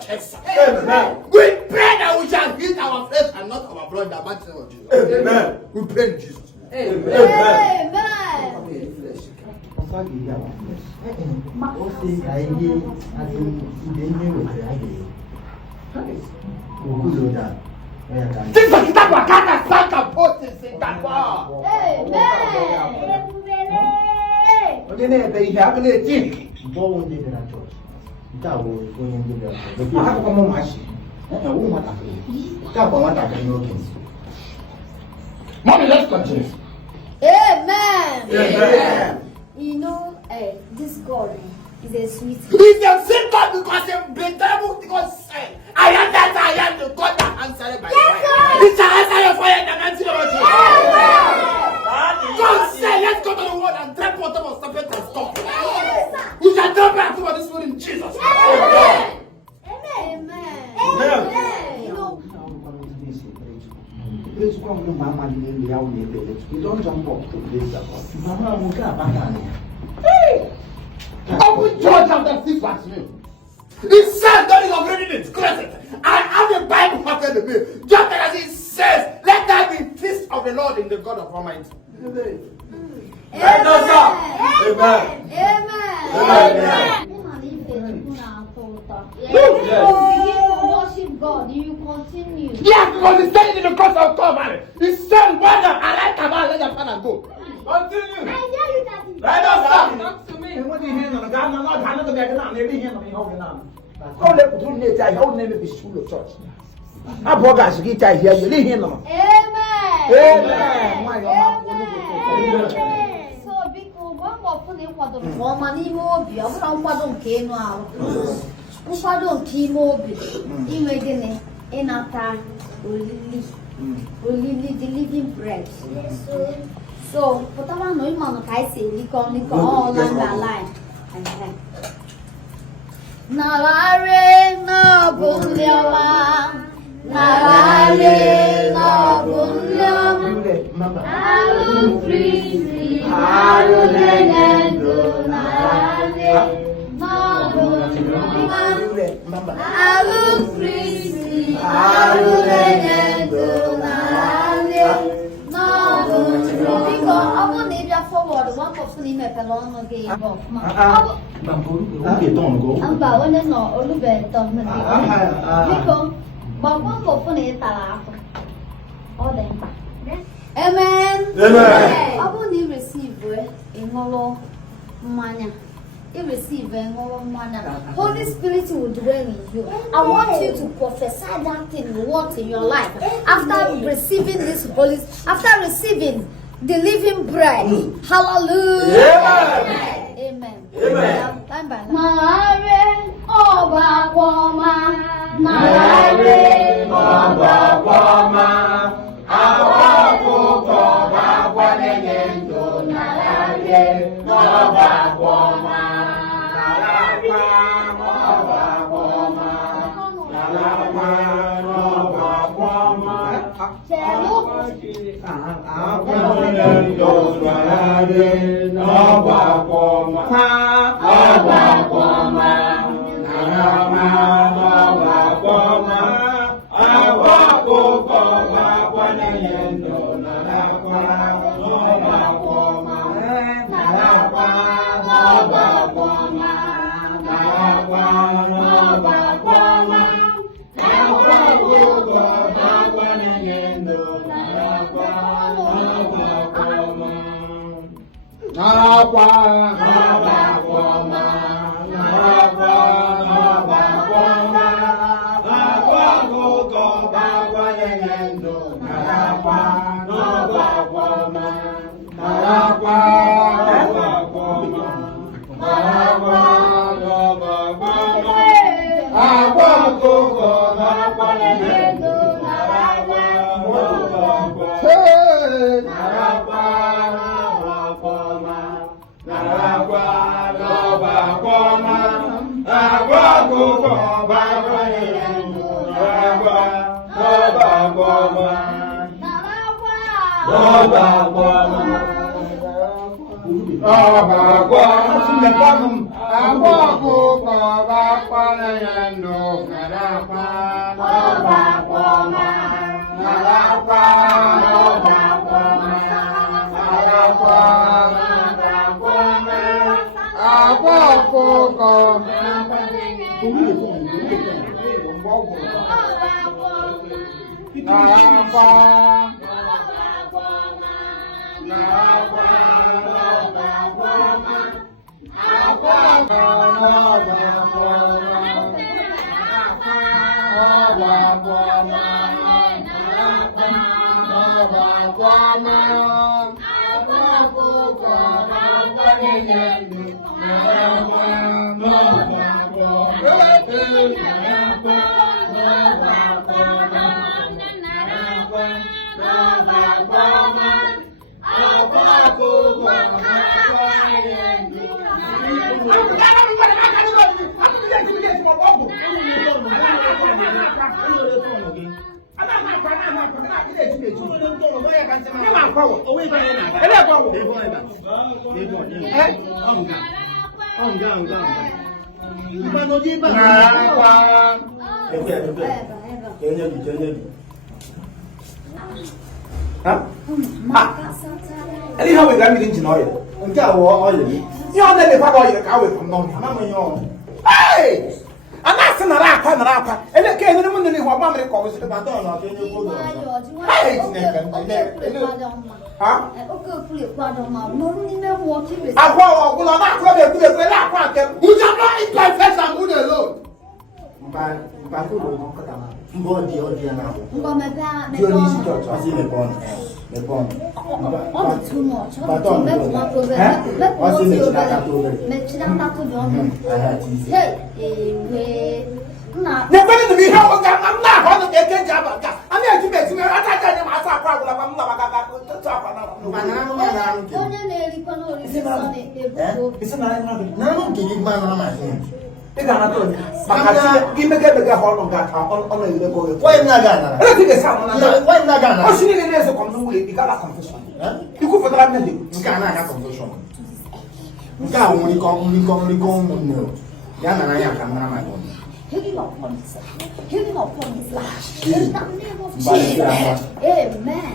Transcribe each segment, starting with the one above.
churches. Amen. We pray that we shall eat our flesh and not our blood in the mighty name of Jesus. Amen. We pray in Jesus' name. Amen. Jesus kita wakana saka pote singapore. Amen. Mommy, let's continue. Amen. Amen. You know, this God is a sweet. He's a sweet God because he's been terrible because I am that I am the God that answered by fire. He shall answer your fire in the mighty name of Jesus. God said, let's go to the world and drink water of serpent and stop. We shall drop back to this world in Jesus. Amen. Amen. Amen. You know, you don't jump up to this. Open John chapter 6 verse 3. It says that you have read it, close it. I have the Bible after the bill. Just as it says, let there be peace of the Lord in the God of Almighty. Amen. Amen. Worship God, you continue. Yes, because he's saying in the cross of God, man. He said, whether I like a man, let your father go. Continue. I hear you, Daddy. Let us stop. Talk to me. What do you hear on the God? I'm not handling the bag on every hand of me holding on. How let the nature, I hold name of the school of church. I brought guys to get here, you leave him. Amen. Amen. So, because one more for the woman, he will be a one came out. Don't keep mobile. Imagine in a time, only the living bread. So, what I know, Mama, I say, we come all on the line. Nalare na bunyawa, Nalare na bunyawa, Alu free, Alu lenendo, Nalare. Alu free, alu lenendo, no, because I will need you forward. One person in my pelon again. I'm bowing and not all the bed of me. Because, but one person is a all them. Amen. Amen. I will need receive in all money. You receive Holy Spirit will dwell in you. I want you to prophesy that thing you want in your life. After receiving this after receiving the living bread. Hallelujah. Amen. Amen. Anyhow, we got me in oil. Until oil. You don't let me pop oil from Nollywood. Hey! I'm not saying that I'm not. And the king of the money who are calls the Madonna. Huh? I will not come to the black. Who's not my flesh and good alone?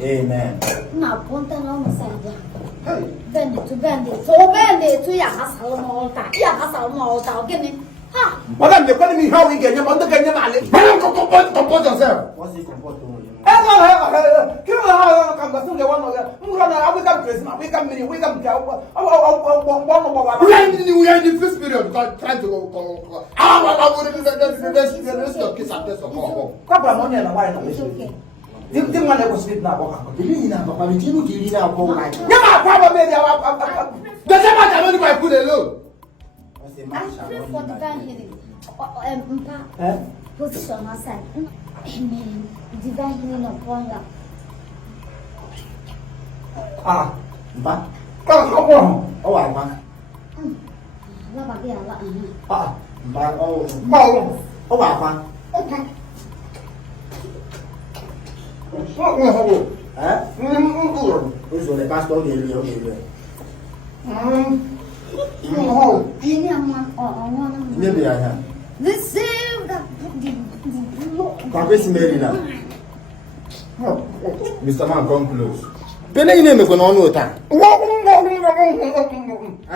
Amen. Now, ponta não sai. Vende tu ya hasa malta, gini. Ha. Madam, they're telling me how we get you under getting knowledge. Compose yourself. What's he compose? We are in the first period trying to go. The one that was sleeping now. The meaning of my team is now go like. Never probably does that matter if I put alone? I pray for divine healing. Position aside. Amen. Divine healing upon you. Ah, but come on. Oh, I want. Ah, but oh, I want. Okay. Questo le pasto che io Mr. Man, come close. Pele you name on no time. I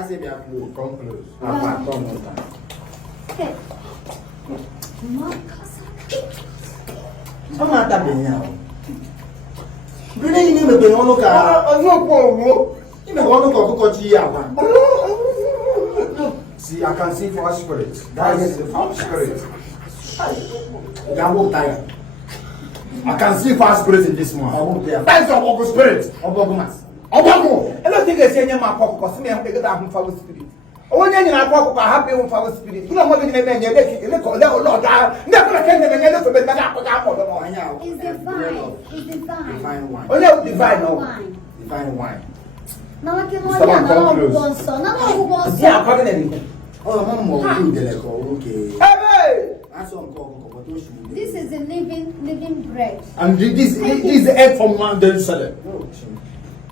say be close, come close. Come no time. Okay. Come on, tap in now. Pele you name on no car. No go. You may want to go to See, I can see for spirit. That is the spirit. I can see fast spirit in this one. That's the Ogo spirit. Ogo. I don't think I see any man because me have to get out from spirit. Oh, when you're not happy with our spirit, you don't want to be a you look Lord. Never can never for the It's divine. It's divine. Oh, no, divine wine. Não é que não é não bom só, não é bom só. Yeah, pardon me. Oh, mama, you the okay. Hey! This is the living bread. And this is the egg from Mount Jerusalem.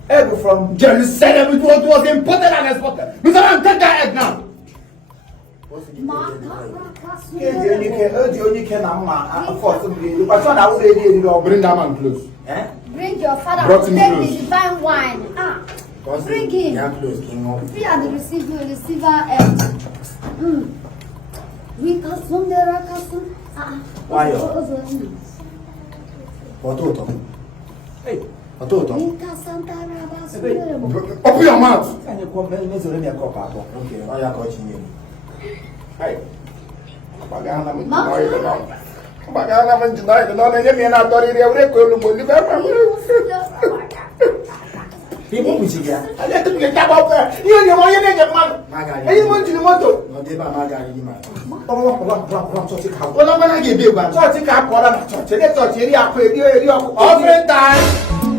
Egg from Jerusalem. It was imported and exported. Mr. Man, take that egg now. Bring that man close. Bring your father. Brought him Take close. the divine wine. Bring him. If you are the receiver end. We custom there are custom. Why? Potato. Hey, potato. Open your mouth. Can you come back? Okay, I am coaching you. Hey. Bagana man tonight, no, let me not do people push it. I let them get up there. You know why you get man. Maggi. You want to the motor? No, they are Maggi, man. Well, I'm going to give you one. Church, I'm going to church. Let's church. Offering time.